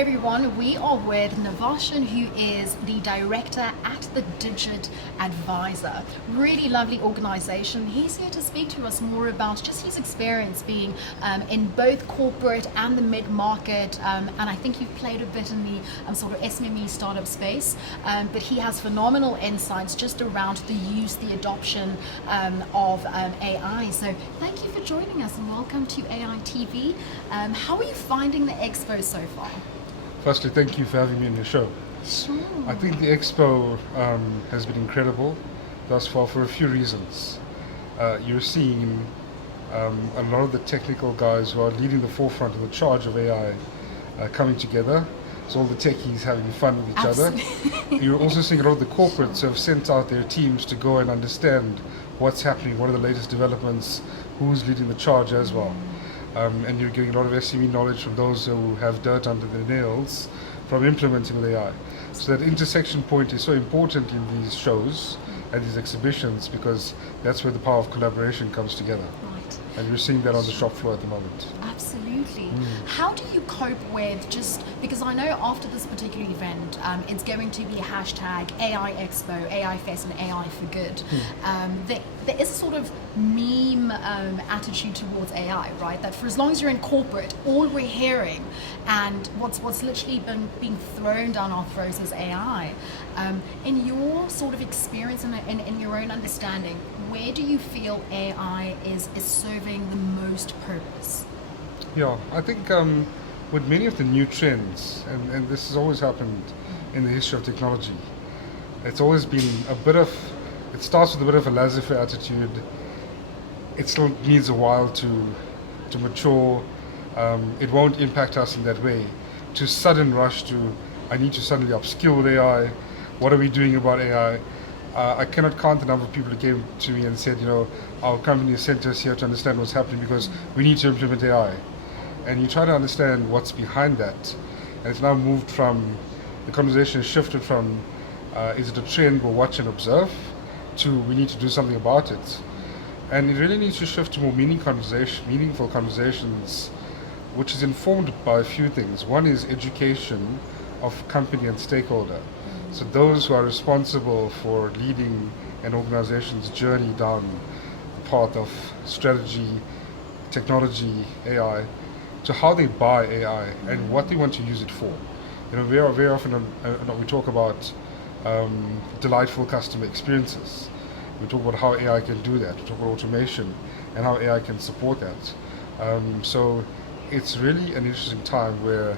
everyone, we are with Nevashan, who is the director at the Digit Advisor. Really lovely organization. He's here to speak to us more about just his experience being in both corporate and the mid-market, and I think you've played a bit in the sort of SME startup space, but he has phenomenal insights just around the use, the adoption of AI. So thank you for joining us and welcome to AI TV. How are you finding the Expo so far? Firstly, thank you for having me on your show. Sure. I think the Expo has been incredible thus far for a few reasons. You're seeing a lot of the technical guys who are leading the forefront of the charge of AI coming together. So all the techies having fun with each other. You're also seeing a lot of the corporates who have sent out their teams to go and understand what's happening, what are the latest developments, who's leading the charge as well. And you're getting a lot of SME knowledge from those who have dirt under their nails from implementing the AI. So that intersection point is so important in these shows and these exhibitions because that's where the power of collaboration comes together. Right. And you're seeing that on the shop floor at the moment. Absolutely. How do you cope with just, because I know after this particular event, it's going to be hashtag AI Expo, AI Fest and AI for Good. There is a sort of meme attitude towards AI, right? That for as long as you're in corporate, all we're hearing and what's literally being thrown down our throats is AI. In your sort of experience and in your own understanding, where do you feel AI is serving the most purpose? Yeah, I think with many of the new trends, and this has always happened in the history of technology, it's always been it starts with a bit of a laissez-faire attitude. It still needs a while to mature. It won't impact us in that way. To sudden rush to, I need to suddenly upskill with AI. What are we doing about AI? I cannot count the number of people who came to me and said, our company sent us here to understand what's happening because we need to implement AI. And you try to understand what's behind that. And it's now moved from, the conversation has shifted from, is it a trend we'll watch and observe, to we need to do something about it. And it really needs to shift to more meaningful conversations, which is informed by a few things. One is education of company and stakeholder. So those who are responsible for leading an organization's journey down the path of strategy, technology, AI, to how they buy AI and what they want to use it for. Very often we talk about delightful customer experiences. We talk about how AI can do that. We talk about automation and how AI can support that. So it's really an interesting time where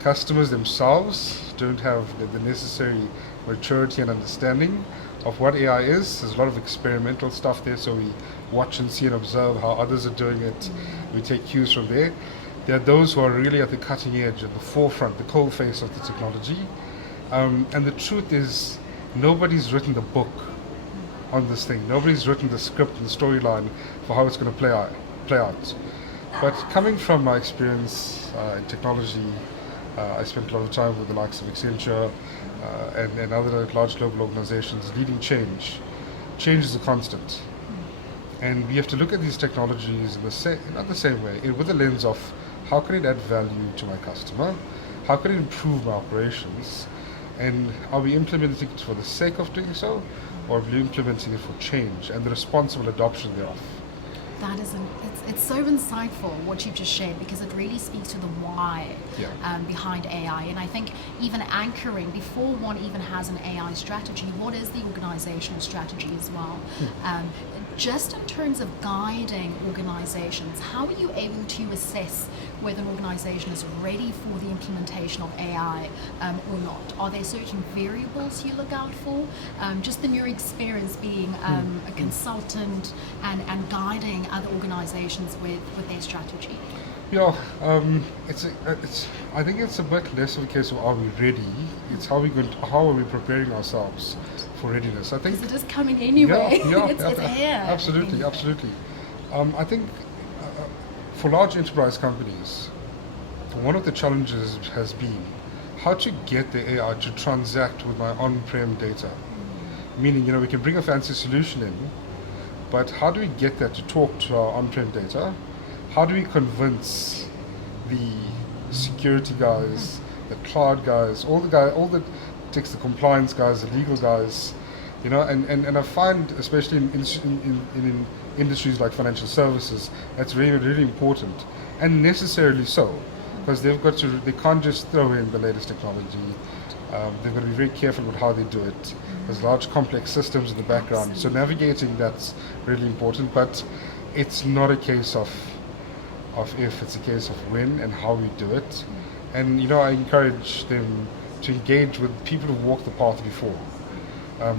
customers themselves don't have the necessary maturity and understanding of what AI is. There's a lot of experimental stuff there, so we watch and see and observe how others are doing it. We take cues from there. There are those who are really at the cutting edge, at the forefront, the cold face of the technology. And the truth is, nobody's written the book on this thing. Nobody's written the script and the storyline for how it's going to play out. But coming from my experience in technology, I spent a lot of time with the likes of Accenture and other large global organizations leading change. Change is a constant. And we have to look at these technologies not the same way, with the lens of how can it add value to my customer? How can it improve my operations? And are we implementing it for the sake of doing so? Or are we implementing it for change and the responsible adoption thereof? That is, it's so insightful what you've just shared because it really speaks to the why behind AI. And I think even anchoring, before one even has an AI strategy, what is the organizational strategy as well? Just in terms of guiding organizations, how are you able to assess whether an organization is ready for the implementation of AI or not? Are there certain variables you look out for? Just in your experience being a consultant and guiding other organizations with their strategy? Yeah, I think it's a bit less of a case of are we ready? It's how are we preparing ourselves for readiness? I think because it is coming anyway. It's here. Absolutely. I think for large enterprise companies, one of the challenges has been how to get the AI to transact with my on-prem data. Meaning, we can bring a fancy solution in, but how do we get that to talk to our on-prem data? How do we convince the the security guys, the cloud guys, all the takes the compliance guys, the legal guys, and I find, especially in industries like financial services, that's really, really important, and necessarily so, because they can't just throw in the latest technology. They've got to be very careful with how they do it. There's large complex systems in the background, so navigating that's really important, but it's not a case of if, it's a case of when and how we do it. And I encourage them to engage with people who've walked the path before.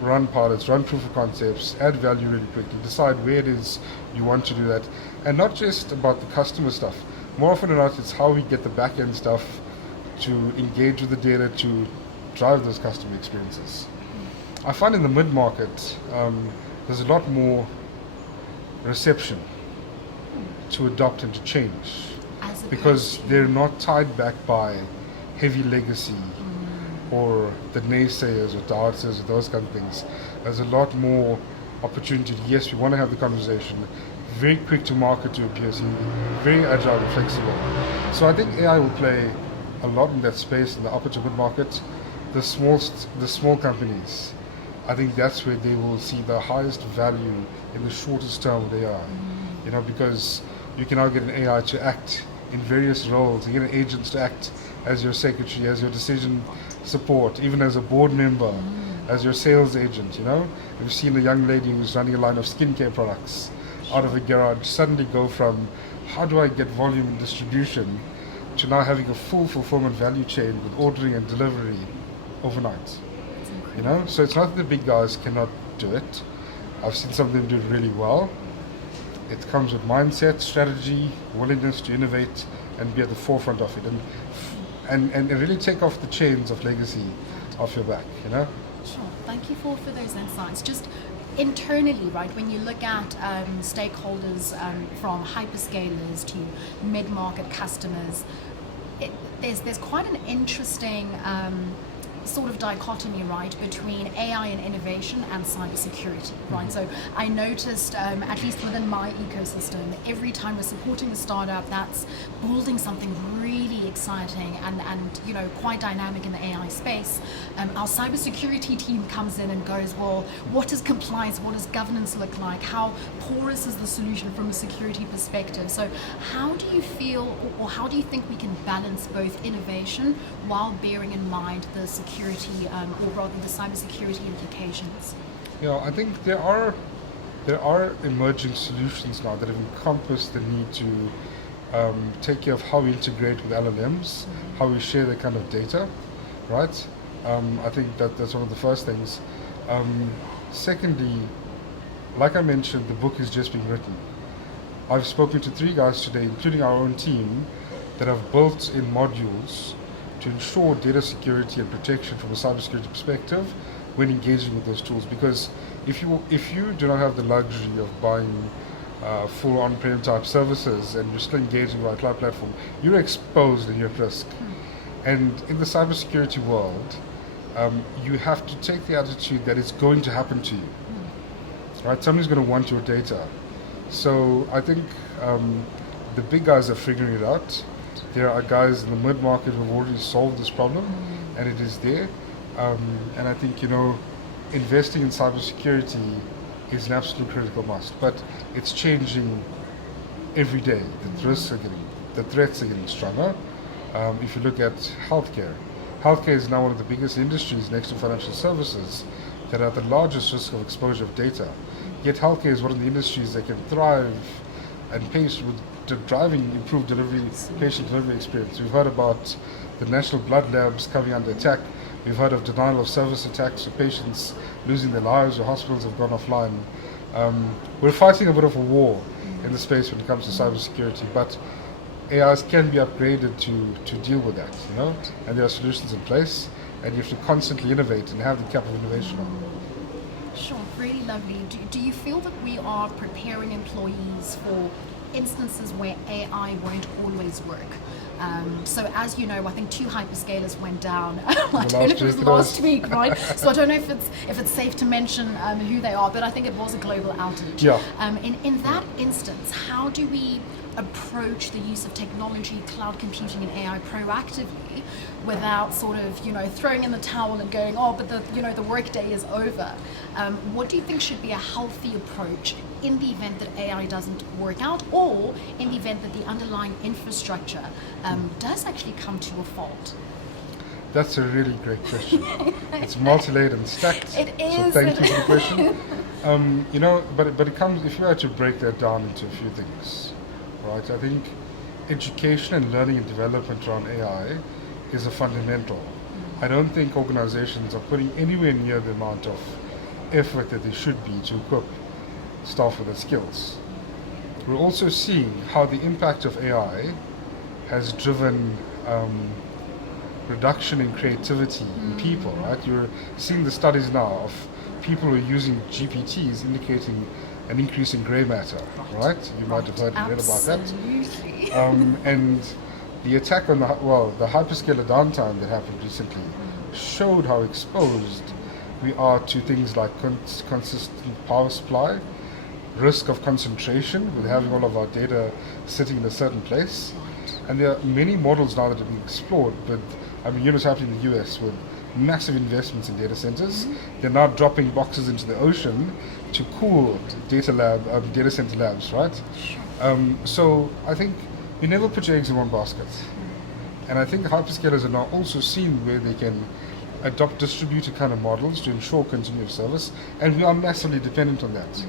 Run pilots, run proof of concepts, add value really quickly, decide where it is you want to do that, and not just about the customer stuff. More often than not, it's how we get the back end stuff to engage with the data to drive those customer experiences. I find in the mid-market, there's a lot more reception to adopt and to change, because they're not tied back by heavy legacy or the naysayers or doubters or those kind of things. There's a lot more opportunity. Yes, we want to have the conversation, very quick to market to a POC, very agile and flexible. So I think AI will play a lot in that space in the upper to mid market. The small companies, I think that's where they will see the highest value in the shortest term they are. Because you can now get an AI to act in various roles. You get an agent to act as your secretary, as your decision support, even as a board member, as your sales agent. We've seen a young lady who's running a line of skincare products out of a garage suddenly go from how do I get volume and distribution to now having a full fulfillment value chain with ordering and delivery overnight. So it's not that the big guys cannot do it. I've seen some of them do it really well. It comes with mindset, strategy, willingness to innovate and be at the forefront of it, and really take off the chains of legacy off your back. Sure. Thank you for those insights. Just internally, right, when you look at stakeholders from hyperscalers to mid-market customers, there's quite an interesting sort of dichotomy, right, between AI and innovation and cybersecurity, right? So I noticed, at least within my ecosystem, every time we're supporting a startup that's building something really exciting and quite dynamic in the AI space, our cybersecurity team comes in and goes, well, what is compliance? What does governance look like? How porous is the solution from a security perspective? So how do you feel, or how do you think we can balance both innovation while bearing in mind the security, or rather the cybersecurity implications? I think there are emerging solutions now that have encompassed the need to take care of how we integrate with LLMs, how we share that kind of data, right? I think that's one of the first things. Secondly, like I mentioned, the book is just being written. I've spoken to 3 guys today, including our own team, that have built in modules to ensure data security and protection from a cybersecurity perspective when engaging with those tools. Because if you do not have the luxury of buying full on-prem type services and you're still engaging with our cloud platform, you're exposed and you're at risk. And in the cybersecurity world, you have to take the attitude that it's going to happen to you. Right? Somebody's going to want your data. So I think the big guys are figuring it out. There are guys in the mid-market who have already solved this problem, and it is there. And I think, investing in cybersecurity is an absolute critical must. But it's changing every day. The threats are getting stronger. If you look at healthcare is now one of the biggest industries next to financial services that are the largest risk of exposure of data. Yet healthcare is one of the industries that can thrive and pace with driving improved patient delivery experience. We've heard about the national blood labs coming under attack. We've heard of denial of service attacks, or patients losing their lives, or hospitals have gone offline. We're fighting a bit of a war in the space when it comes to cybersecurity, but AIs can be upgraded to deal with that, and there are solutions in place, and you have to constantly innovate and have the cap of innovation on. Sure, really lovely. Do you feel that we are preparing employees for instances where AI won't always work? So as you know, I think 2 hyperscalers went down. I don't know if it was last week, right? So I don't know if it's safe to mention who they are, but I think it was a global outage. Yeah. In that instance, how do we approach the use of technology, cloud computing and AI proactively without sort of, throwing in the towel and going, oh, but the workday is over. What do you think should be a healthy approach in the event that AI doesn't work out, or in the event that the underlying infrastructure does actually come to a fault? That's a really great question. It's multi-layered and stacked. It is. So thank you for the question. But it comes, if you were to break that down into a few things, right? I think education and learning and development around AI is a fundamental. I don't think organizations are putting anywhere near the amount of effort that they should be to equip staff with the skills. We're also seeing how the impact of AI has driven reduction in creativity in people, right? You're seeing the studies now of people who are using GPTs indicating an increase in grey matter, right? You might have heard and read about that. Absolutely. And the attack on the hyperscaler downtime that happened recently showed how exposed we are to things like consistent power supply, risk of concentration with having all of our data sitting in a certain place. And there are many models now that are being explored, but what's happening in the US with massive investments in data centers. They're now dropping boxes into the ocean to cool data center labs, right? So I think you never put your eggs in one basket. And I think hyperscalers are now also seeing where they can adopt distributed kind of models to ensure continuous service, and we are massively dependent on that.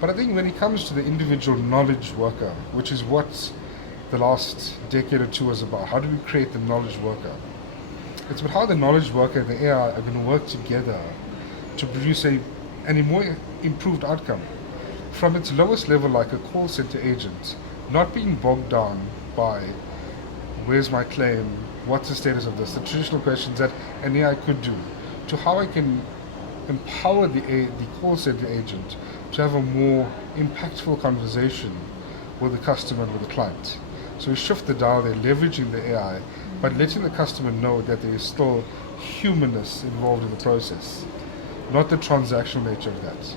But I think when it comes to the individual knowledge worker, which is what the last decade or two was about, how do we create the knowledge worker? It's about how the knowledge worker and the AI are going to work together to produce a more improved outcome. From its lowest level, like a call center agent, not being bogged down by where's my claim, what's the status of this, the traditional questions that an AI could do, to how I can empower the call center agent to have a more impactful conversation with the customer and with the client. So we shift the dial there, leveraging the AI, but letting the customer know that there is still humanness involved in the process, not the transactional nature of that.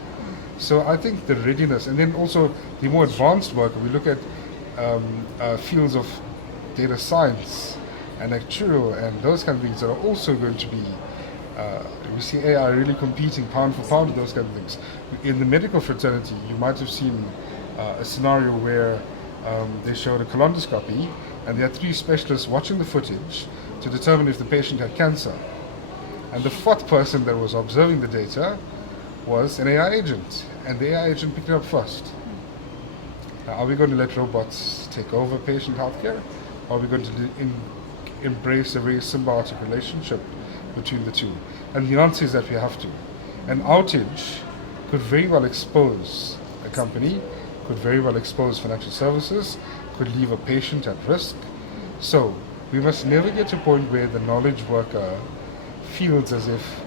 So I think the readiness, and then also the more advanced work, we look at fields of data science and actuarial and those kind of things that are also going to be, we see AI really competing pound for pound with those kind of things. In the medical fraternity, you might have seen a scenario where they showed a colonoscopy and there are 3 specialists watching the footage to determine if the patient had cancer. And the 4th person that was observing the data was an AI agent, and the AI agent picked it up first. Now, are we going to let robots take over patient healthcare? Or are we going to embrace a very symbiotic relationship between the two? And the answer is that we have to. An outage could very well expose a company, could very well expose financial services, could leave a patient at risk. So we must never get to a point where the knowledge worker feels as if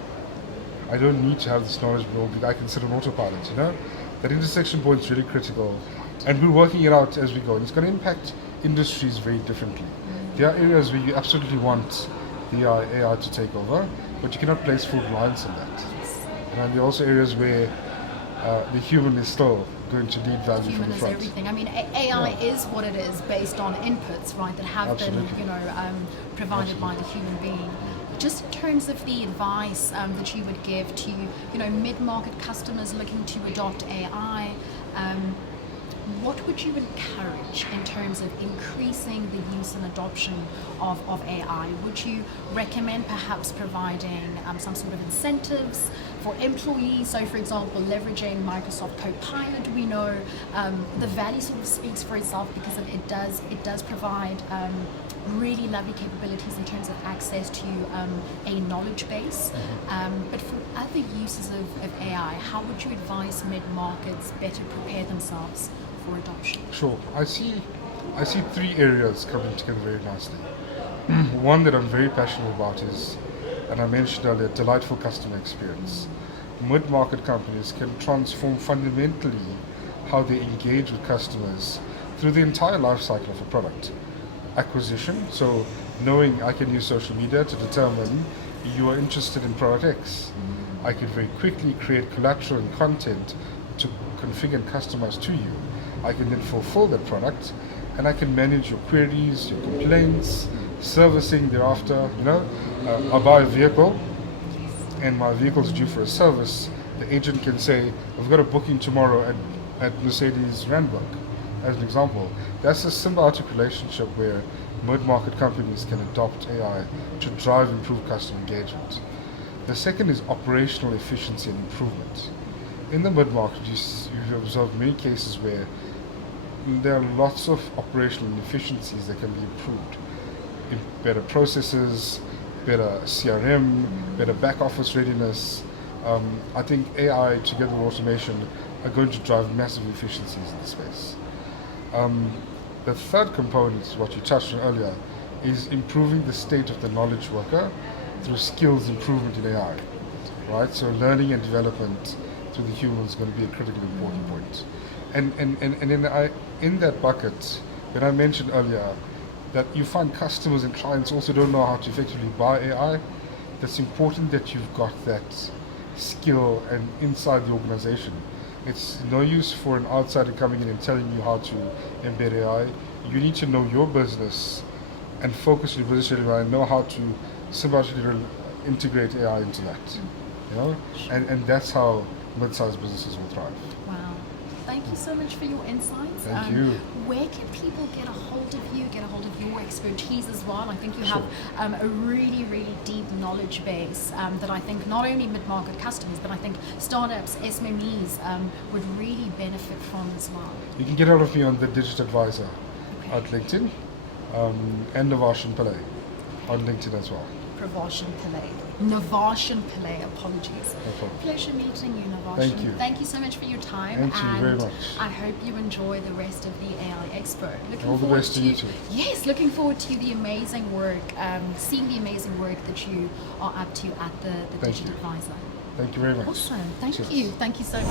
I don't need to have this knowledge, I can sit on autopilot, That intersection point is really critical, and we're working it out as we go, and it's going to impact industries very differently. There are areas where you absolutely want the AI to take over, but you cannot place full reliance on that. And there are also areas where the human is still going to lead value from the front. Everything. AI is what it is based on inputs, right, that have Absolutely. been, provided by the human being. Just in terms of the advice that you would give to, mid-market customers looking to adopt AI, what would you encourage in terms of increasing the use and adoption of AI? Would you recommend perhaps providing some sort of incentives for employees? So, for example, leveraging Microsoft Copilot, we know the value sort of speaks for itself because it does provide really lovely capabilities in terms of access to a knowledge base. But for other uses of AI, how would you advise mid-markets better prepare themselves for adoption? Sure. I see 3 areas coming together very nicely. One that I'm very passionate about is, and I mentioned earlier, delightful customer experience. Mid-market companies can transform fundamentally how they engage with customers through the entire life cycle of a product. Acquisition, so knowing I can use social media to determine you are interested in product X. I can very quickly create collateral and content to configure and customize to you. I can then fulfill that product, and I can manage your queries, your complaints, servicing thereafter. I buy a vehicle, and my vehicle's due for a service. The agent can say, I've got a booking tomorrow at Mercedes Randburg, as an example. That's a symbiotic relationship where mid-market companies can adopt AI to drive improved customer engagement. The second is operational efficiency and improvement. In the mid-market, you observe many cases where there are lots of operational inefficiencies that can be improved. Better processes, better CRM, better back office readiness. I think AI together with automation are going to drive massive efficiencies in the space. The third component, what you touched on earlier, is improving the state of the knowledge worker through skills improvement in AI, right? So learning and development through the human is going to be a critically important point. And in that bucket, when I mentioned earlier that you find customers and clients also don't know how to effectively buy AI, that's important that you've got that skill and inside the organization. It's no use for an outsider coming in and telling you how to embed AI. You need to know your business and focus your position and know how to symbiotically integrate AI into that. And that's how mid-sized businesses will thrive. Wow. Thank you so much for your insights. Thank you. Where can people get a hold of you, get a hold of your expertise as well? I think you have a really, really deep knowledge base that I think not only mid-market customers, but I think startups, SMBs would really benefit from as well. You can get hold of me on the Digital Advisor at LinkedIn and Nevashan Pillay on LinkedIn as well. Nevashan Pillay, apologies. No problem. Pleasure meeting you, Nevashan. Thank you. Thank you so much for your time. Thank you very much. I hope you enjoy the rest of the AI Expo. All the best to you too. Yes, looking forward to the amazing work, seeing the amazing work that you are up to at the Digital Advisor. Thank you very much. Awesome. Thank Cheers. you. Thank you so much.